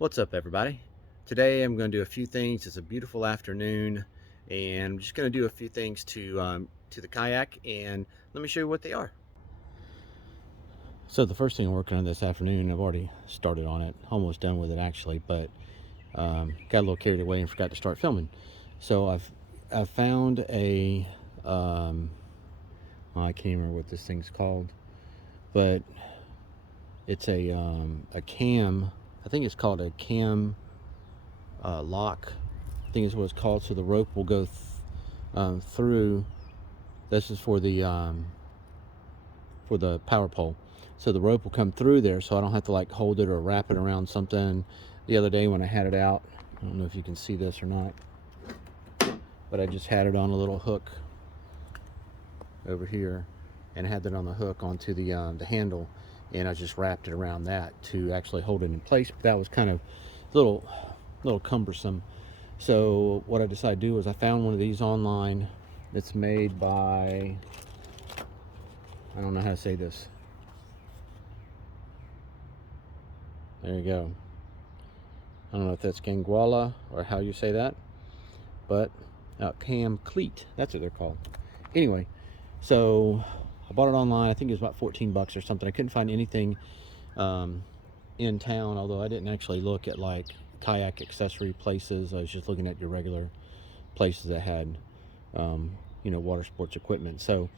What's up, everybody? Today I'm going to do a few things. It's a beautiful afternoon, and I'm just going to do a few things to the kayak, and let me show you what they are. So the first thing I'm working on this afternoon, I've already started on it, almost done with it actually, but got a little carried away and forgot to start filming. So I've found a well, I can't even remember what this thing's called, but it's a cam. I think it's called a cam lock, I think is what it's called. So the rope will go through. This is for the power pole. So the rope will come through there, so I don't have to like hold it or wrap it around something. The other day when I had it out, I don't know if you can see this or not, but I just had it on a little hook over here, and had that on the hook onto the handle, and I just wrapped it around that to actually hold it in place. But that was kind of a little cumbersome. So what I decided to do was I found one of these online that's made by, I don't know how to say this. There you go. I don't know if that's Ganguala or how you say that, but Cleat, that's what they're called. Anyway, so I bought it online. I think it was about 14 bucks or something. I couldn't find anything in town, although I didn't actually look at like kayak accessory places. I was just looking at your regular places that had water sports equipment. So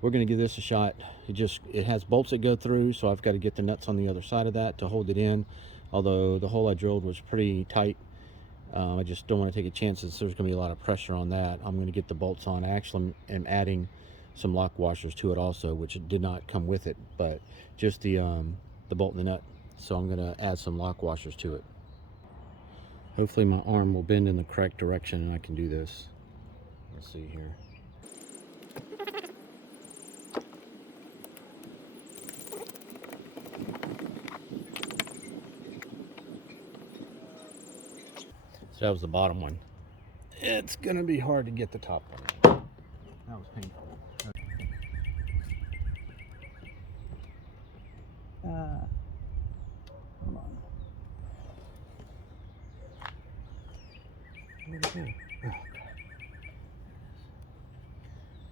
we're going to give this a shot. It has bolts that go through, so I've got to get the nuts on the other side of that to hold it in, although the hole I drilled was pretty tight. I just don't want to take a chance since there's going to be a lot of pressure on that. I'm going to get the bolts on. I actually am adding some lock washers to it also, which did not come with it, but just the bolt and the nut. So I'm going to add some lock washers to it. Hopefully my arm will bend in the correct direction and I can do this. Let's see here. So that was the bottom one. It's going to be hard to get the top one. That was painful. Hold on. Where'd it go? Oh,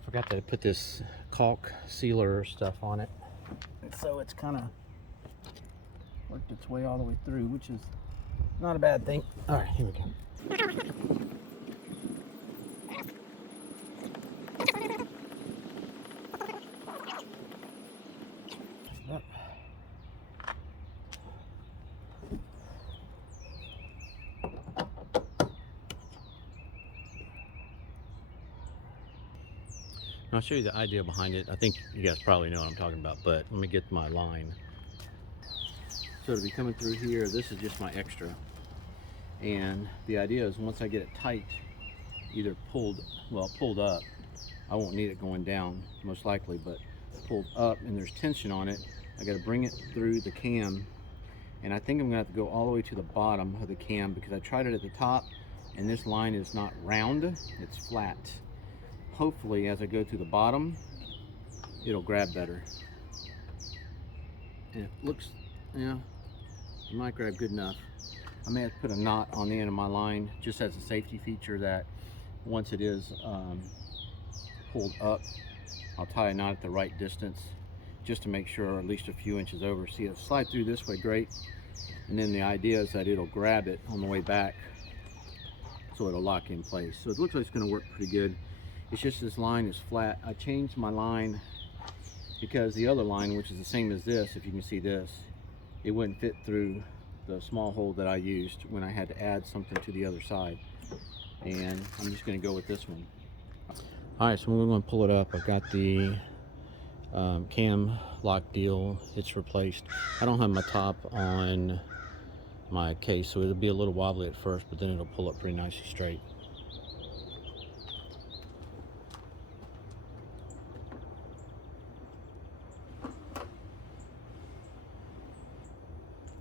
forgot that I put this caulk sealer stuff on it, and so it's kind of worked its way all the way through, which is not a bad thing. All right, here we go. I'll show you the idea behind it. I think you guys probably know what I'm talking about, but let me get my line. So to be coming through here, this is just my extra. And the idea is once I get it tight, either pulled up, I won't need it going down most likely, but pulled up and there's tension on it, I got to bring it through the cam. And I think I'm gonna have to go all the way to the bottom of the cam because I tried it at the top and this line is not round, it's flat. Hopefully as I go to the bottom, it'll grab better. And it looks, it might grab good enough. I may have to put a knot on the end of my line just as a safety feature, that once it is pulled up, I'll tie a knot at the right distance just to make sure, at least a few inches over. See, it'll slide through this way great, and then the idea is that it'll grab it on the way back so it'll lock in place. So it looks like it's going to work pretty good. It's just this line is flat. I changed my line because the other line, which is the same as this, if you can see this, it wouldn't fit through the small hole that I used when I had to add something to the other side. And I'm just going to go with this one. All right, so we're going to pull it up. I've got the cam lock deal. It's replaced. I don't have my top on my case, so it'll be a little wobbly at first, but then it'll pull up pretty nicely straight.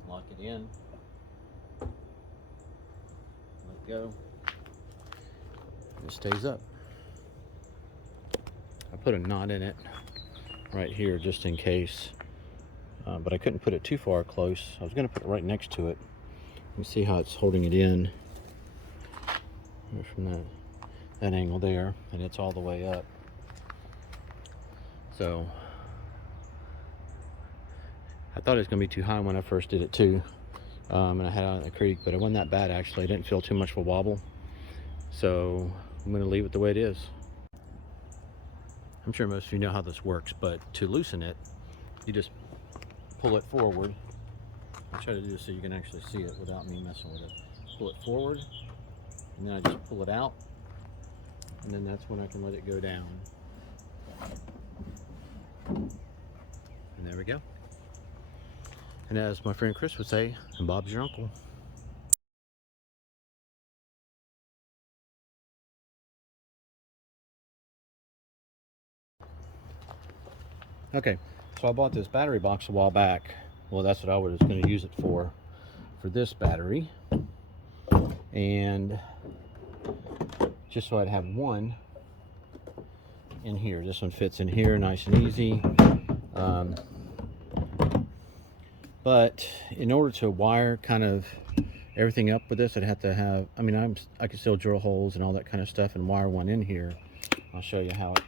Lock it in, let go, and it stays up. I put a knot in it right here just in case, but I couldn't put it too far close. I was going to put it right next to it, You see how it's holding it in from that angle there, and it's all the way up. So I thought it was going to be too high when I first did it too, and I had it out in the creek, but it wasn't that bad actually. I didn't feel too much of a wobble, so I'm going to leave it the way it is. I'm sure most of you know how this works, but to loosen it, you just pull it forward. I'll try to do this so you can actually see it without me messing with it. Pull it forward, and then I just pull it out, and then that's when I can let it go down. And there we go. And as my friend Chris would say, and Bob's your uncle. Okay, so I bought this battery box a while back. Well, that's what I was going to use it for this battery. And just so I'd have one in here. This one fits in here nice and easy. But in order to wire kind of everything up with this, I'd have to have, I mean, I could still drill holes and all that kind of stuff and wire one in here. I'll show you how it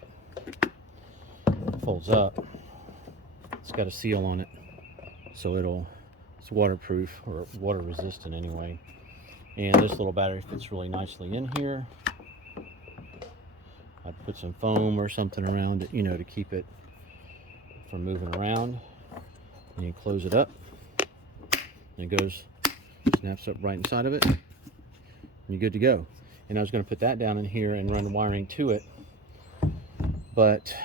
folds up. It's got a seal on it, so it's waterproof, or water resistant anyway. And this little battery fits really nicely in here. I'd put some foam or something around it, you know, to keep it from moving around. And you close it up, and it goes, snaps up right inside of it, and you're good to go. And I was going to put that down in here and run wiring to it, but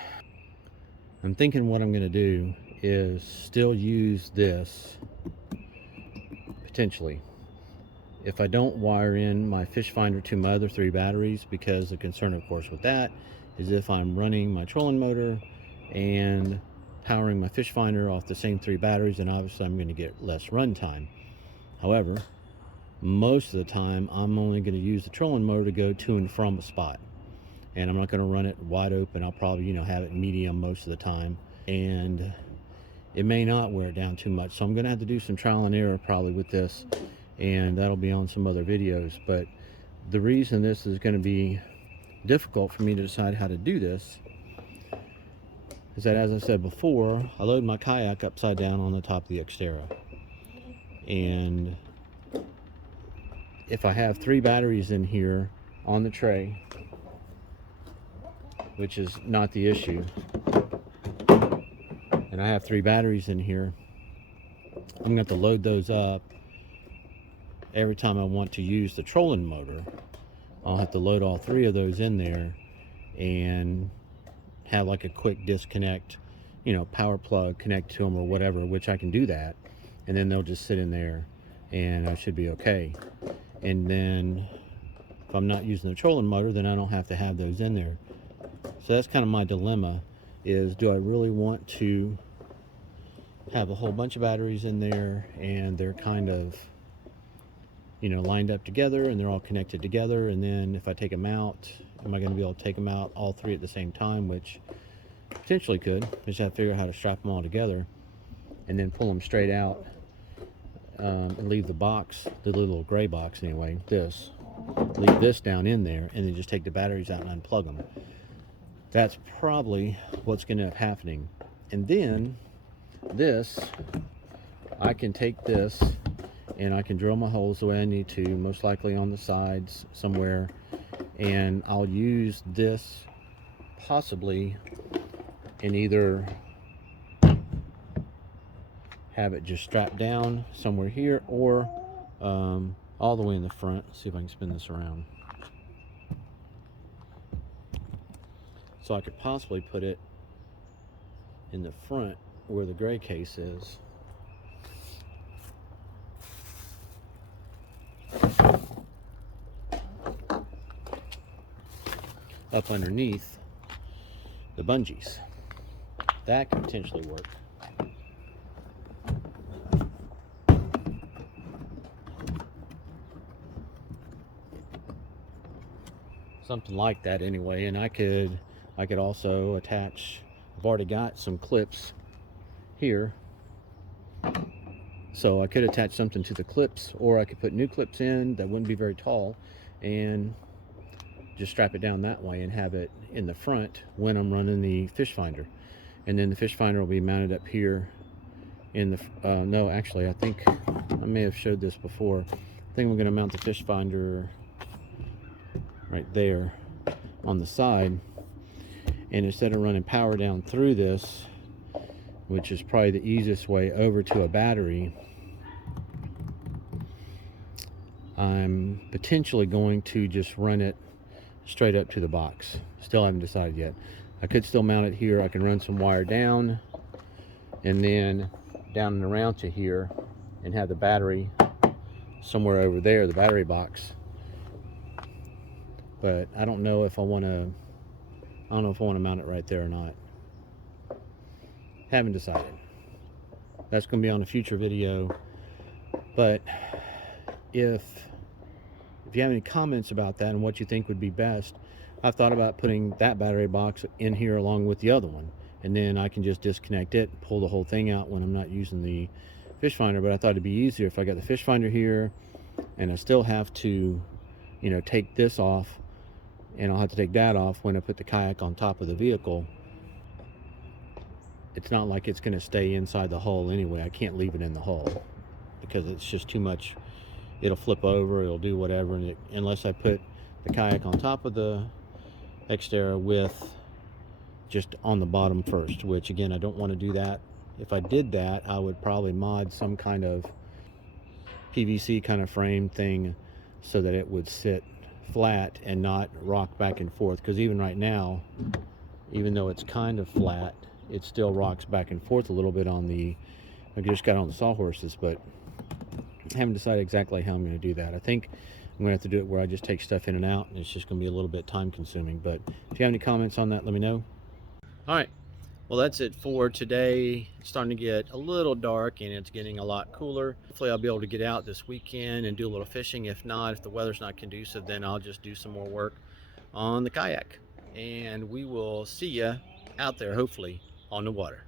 I'm thinking what I'm going to do is still use this potentially. If I don't wire in my fish finder to my other 3 batteries, because the concern of course with that is if I'm running my trolling motor and powering my fish finder off the same 3 batteries, then obviously I'm going to get less run time. However, most of the time I'm only going to use the trolling motor to go to and from a spot, and I'm not going to run it wide open. I'll probably, you know, have it medium most of the time, and it may not wear it down too much, so I'm going to have to do some trial and error probably with this, and that'll be on some other videos. But the reason this is going to be difficult for me to decide how to do this is that, as I said before, I load my kayak upside down on the top of the Xterra, and if I have 3 batteries in here on the tray, which is not the issue, and I have 3 batteries in here, I'm going to have to load those up every time I want to use the trolling motor. I'll have to load all 3 of those in there and have like a quick disconnect, you know, power plug, connect to them or whatever, which I can do that, and then they'll just sit in there and I should be okay. And then if I'm not using the trolling motor, then I don't have to have those in there. So that's kind of my dilemma, is do I really want to have a whole bunch of batteries in there and they're kind of, you know, lined up together and they're all connected together, and then if I take them out, am I going to be able to take them out all 3 at the same time, which potentially could. Just have to figure out how to strap them all together and then pull them straight out, and leave the box, the little gray box anyway, leave this down in there, and then just take the batteries out and unplug them. That's probably what's going to end up happening. And then this, I can take this and I can drill my holes the way I need to, most likely on the sides somewhere, and I'll use this possibly and either have it just strapped down somewhere here, or all the way in the front. Let's see if I can spin this around. So I could possibly put it in the front where the gray case is. Up underneath the bungees. That could potentially work. Something like that anyway. And I could also attach, I've already got some clips here So I could attach something to the clips, or I could put new clips in that wouldn't be very tall and just strap it down that way and have it in the front when I'm running the fish finder. And then the fish finder will be mounted up here in the no, actually, I think I may have showed this before. I think I'm going to mount the fish finder right there on the side, and instead of running power down through this, which is probably the easiest way, over to a battery, I'm potentially going to just run it straight up to the box. Still haven't decided yet. I could still mount it here. I can run some wire down and then down and around to here and have the battery somewhere over there, the battery box. But I don't know if I want to mount it right there or not. Haven't decided. That's going to be on a future video. But if you have any comments about that and what you think would be best, I've thought about putting that battery box in here along with the other one, and then I can just disconnect it, pull the whole thing out when I'm not using the fish finder. But I thought it'd be easier if I got the fish finder here and I still have to, you know, take this off, and I'll have to take that off when I put the kayak on top of the vehicle. It's not like it's going to stay inside the hull anyway. I can't leave it in the hull because it's just too much. It'll flip over, it'll do whatever, and unless I put the kayak on top of the Xterra with just on the bottom first, which again, I don't want to do that. If I did that, I would probably mod some kind of PVC kind of frame thing so that it would sit flat and not rock back and forth, because even right now, even though it's kind of flat, it still rocks back and forth a little bit on the, I just got on the sawhorses, but I haven't decided exactly how I'm going to do that. I think I'm going to have to do it where I just take stuff in and out, and it's just going to be a little bit time consuming. But if you have any comments on that, let me know. All right, well, that's it for today. It's starting to get a little dark and it's getting a lot cooler. Hopefully I'll be able to get out this weekend and do a little fishing. If not, if the weather's not conducive, then I'll just do some more work on the kayak, and we will see you out there, hopefully on the water.